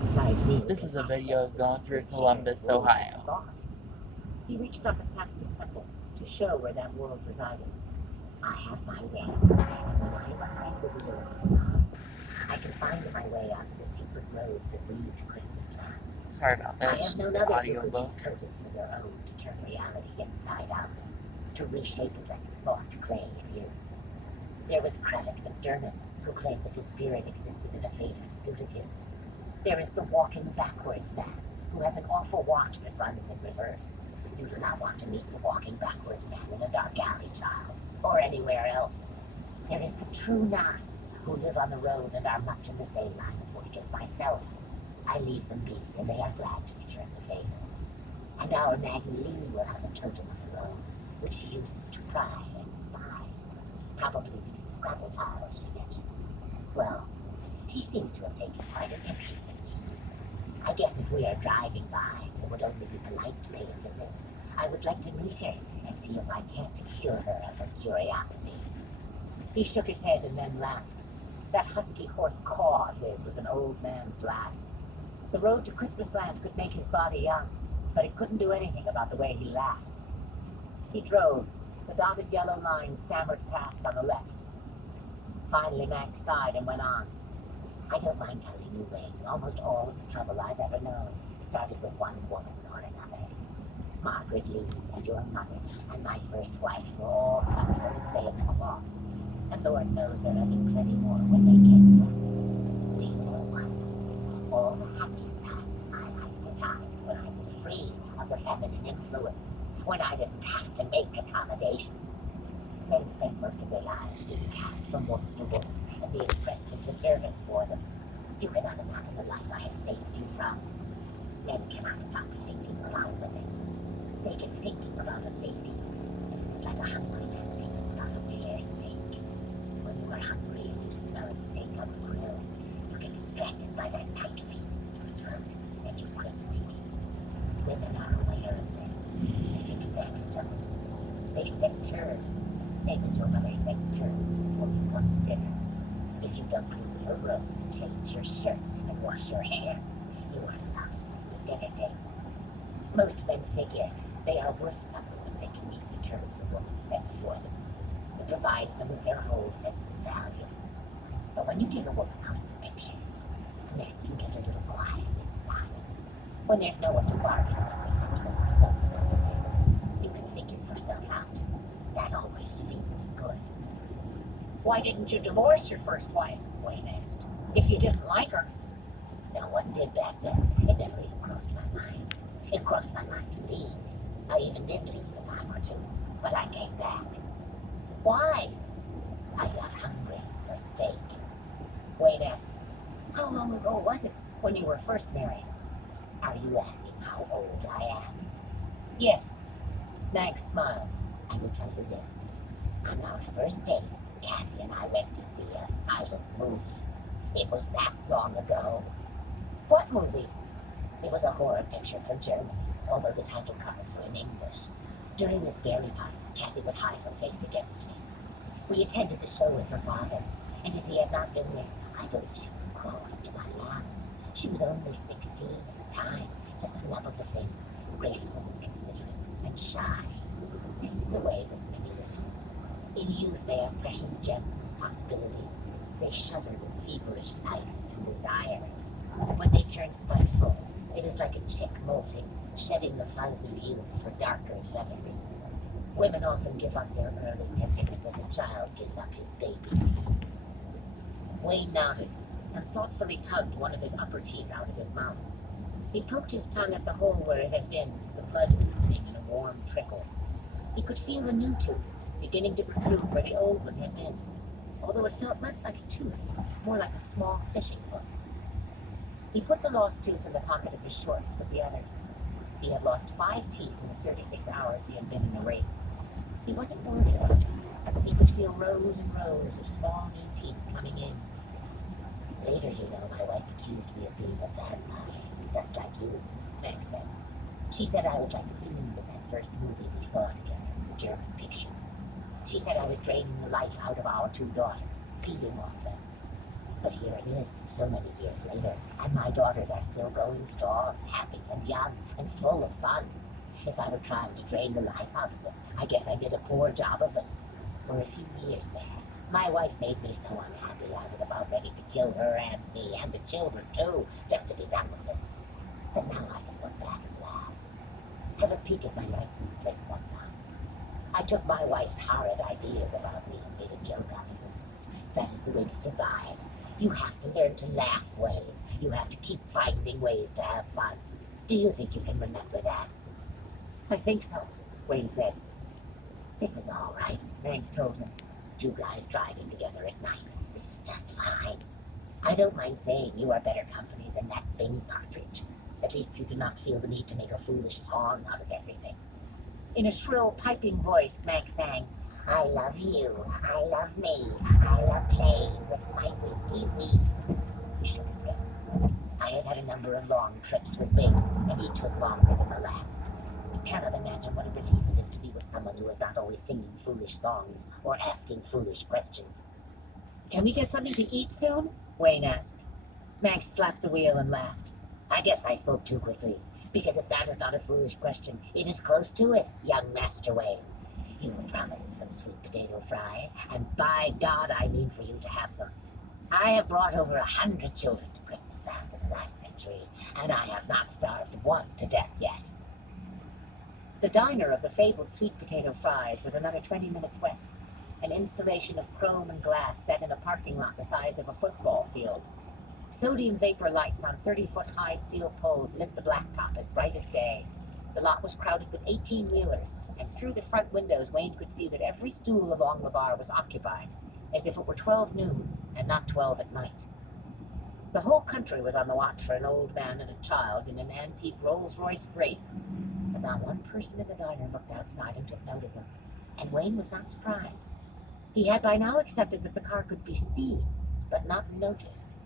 Besides me, This is a video of going through Columbus, Ohio. He reached up and tapped his temple to show where that world resided. I have my way, and when I am behind the wheel of this car, I can find my way onto the secret roads that lead to Christmas Land. Sorry about that. I It's have known just others who audio could use book. totems of their own to turn reality inside out, to reshape it like the soft clay it is. There was Craddock McDermott, who claimed that his spirit existed in a favorite suit of his. There is the walking backwards man, who has an awful watch that runs in reverse. You do not want to meet the walking backwards man in a dark alley, child, or anywhere else. There is the true knot, who live on the road and are much in the same line of work as myself. I leave them be, and they are glad to return the favor. And our Maggie Lee will have a totem of her own, which she uses to pry and spy. Probably these Scrabble tiles she mentions. Well, she seems to have taken quite an interest in me. I guess if we are driving by, it would only be polite to pay a visit. I would like to meet her and see if I can't cure her of her curiosity. He shook his head and then laughed. That husky hoarse caw of his was an old man's laugh. The road to Christmas Land could make his body young, but it couldn't do anything about the way he laughed. He drove. The dotted yellow line stammered past on the left. Finally, Max sighed and went on. I don't mind telling you, Wayne, almost all of the trouble I've ever known started with one woman or another. Margaret Lee and your mother and my first wife were all cut from the same cloth, and Lord knows there have been plenty more where they came from. Do you know what? All the happiest times of my life were times when I was free of the feminine influence, when I didn't have to make accommodations. Men spend most of their lives being cast from woman to woman and being pressed into service for them. You cannot imagine the life I have saved you from. Men cannot stop thinking about women. They get thinking about a lady, and it is like a hungry man thinking about a rare steak. When you are hungry and you smell a steak on the grill, you get distracted by that tight feeling in your throat, and you quit thinking. Women are aware of this. They take advantage of it. They set terms, same as your mother says terms before you come to dinner. If you don't clean your room and change your shirt and wash your hands, you aren't allowed to sit at the dinner table. Most men figure they are worth something if they can meet the terms a woman sets for them. It provides them with their whole sense of value. But when you take a woman out of the picture, men can get a little quiet inside. When there's no one to bargain with except for yourself and other men, you can figure yourself out. That always feels good. Why didn't you divorce your first wife? Wayne asked. If you didn't like her. No one did back then. It never even crossed my mind. It crossed my mind to leave. I even did leave a time or two, but I came back. Why? I got hungry for steak. Wayne asked, how long ago was it when you were first married? Are you asking how old I am? Yes. Max smiled. I will tell you this. On our first date, Cassie and I went to see a silent movie. It was that long ago. What movie? It was a horror picture from Germany, although the title cards were in English. During the scary parts, Cassie would hide her face against me. We attended the show with her father, and if he had not been there, I believe she would have crawled into my lap. She was only 16 at the time, just a nub of a thing, graceful and considerate and shy. This is the way with many women. In youth, they are precious gems of possibility. They shudder with feverish life and desire. When they turn spiteful, it is like a chick molting, shedding the fuzz of youth for darker feathers. Women often give up their early tenderness as a child gives up his baby teeth. Wayne nodded and thoughtfully tugged one of his upper teeth out of his mouth. He poked his tongue at the hole where it had been, the blood oozing in a warm trickle. He could feel the new tooth beginning to protrude where the old one had been, although it felt less like a tooth, more like a small fishing hook. He put the lost tooth in the pocket of his shorts with the others. He had lost 5 teeth in the 36 hours he had been in the ring. He wasn't worried about it. He could feel rows and rows of small new teeth coming in. Later, my wife accused me of being a vampire, just like you, Meg said. She said I was like the fiend in that first movie we saw together, the German picture. She said I was draining the life out of our 2 daughters, feeding off them. But here it is, so many years later, and my daughters are still going strong, happy and young, and full of fun. If I were trying to drain the life out of them, I guess I did a poor job of it. For a few years there, my wife made me so unhappy I was about ready to kill her and me and the children too, just to be done with it. But now I can look back and laugh. Have a peek at my license plate sometime. I took my wife's horrid ideas about me and made a joke out of them. That is the way to survive. You have to learn to laugh, Wayne. You have to keep finding ways to have fun. Do you think you can remember that? I think so, Wayne said. This is all right, Manx told him. Two guys driving together at night. This is just fine. I don't mind saying you are better company than that Bing Partridge. At least you do not feel the need to make a foolish song out of everything. In a shrill, piping voice, Max sang, I love you, I love me, I love playing with my winky wee. He shook his head. I have had a number of long trips with Bing, and each was longer than the last. You cannot imagine what a relief it is to be with someone who is not always singing foolish songs or asking foolish questions. Can we get something to eat soon? Wayne asked. Max slapped the wheel and laughed. I guess I spoke too quickly, because if that is not a foolish question, it is close to it, young Master Wayne. You were promised some sweet potato fries, and by God, I mean for you to have them. I have brought over 100 children to Christmas Land in the last century, and I have not starved one to death yet. The diner of the fabled sweet potato fries was another 20 minutes west, an installation of chrome and glass set in a parking lot the size of a football field. Sodium vapor lights on 30-foot-high steel poles lit the blacktop as bright as day. The lot was crowded with 18-wheelers, and through the front windows Wayne could see that every stool along the bar was occupied, as if it were 12 noon and not 12 at night. The whole country was on the watch for an old man and a child in an antique Rolls-Royce Wraith, but not one person in the diner looked outside and took note of them, and Wayne was not surprised. He had by now accepted that the car could be seen, but not noticed.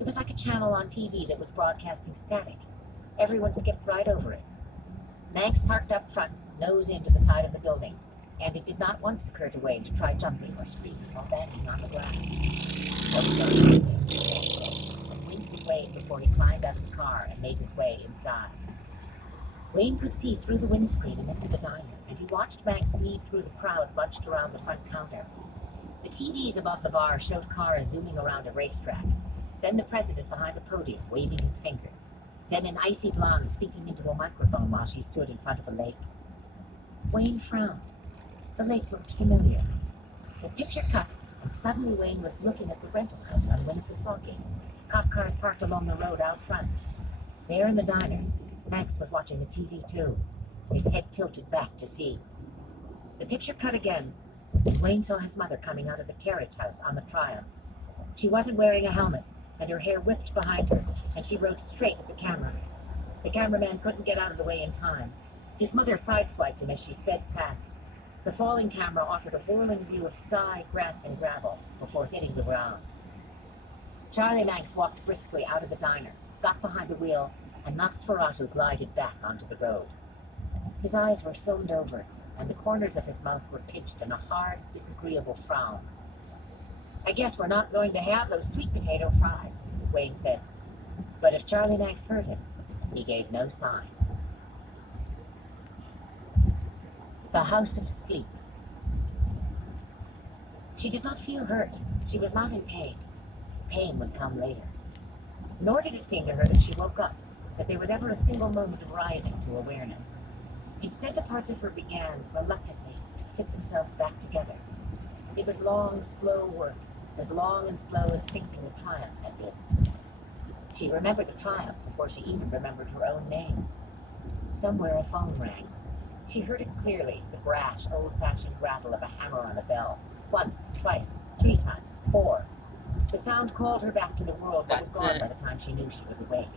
It was like a channel on TV that was broadcasting static. Everyone skipped right over it. Manx parked up front, nose into the side of the building, and it did not once occur to Wayne to try jumping or screaming or banging on the glass. Don't go there, Wayne said, and winked at Wayne before he climbed out of the car and made his way inside. Wayne could see through the windscreen and into the diner, and he watched Manx weave through the crowd bunched around the front counter. The TVs above the bar showed cars zooming around a racetrack, then the president behind a podium waving his finger, then an icy blonde speaking into a microphone while she stood in front of a lake. Wayne frowned. The lake looked familiar. The picture cut, and suddenly Wayne was looking at the rental house on Winnipesaukee. Cop cars parked along the road out front. There in the diner, Max was watching the TV too, his head tilted back to see. The picture cut again, and Wayne saw his mother coming out of the carriage house on the Triumph. She wasn't wearing a helmet, and her hair whipped behind her, and she rode straight at the camera. The cameraman couldn't get out of the way in time. His mother sideswiped him as she sped past. The falling camera offered a whirling view of sky, grass, and gravel before hitting the ground. Charlie Manx walked briskly out of the diner, got behind the wheel, and Nosferatu glided back onto the road. His eyes were filmed over, and the corners of his mouth were pinched in a hard, disagreeable frown. I guess we're not going to have those sweet potato fries, Wayne said. But if Charlie Manx heard him, he gave no sign. The House of Sleep. She did not feel hurt. She was not in pain. Pain would come later. Nor did it seem to her that she woke up, that there was ever a single moment of rising to awareness. Instead, the parts of her began, reluctantly, to fit themselves back together. It was long, slow work, as long and slow as fixing the Triumph had been. She remembered the Triumph before she even remembered her own name. Somewhere a phone rang. She heard it clearly, the brash, old-fashioned rattle of a hammer on a bell. Once, twice, 3 times, 4. The sound called her back to the world that was gone by the time she knew she was awake.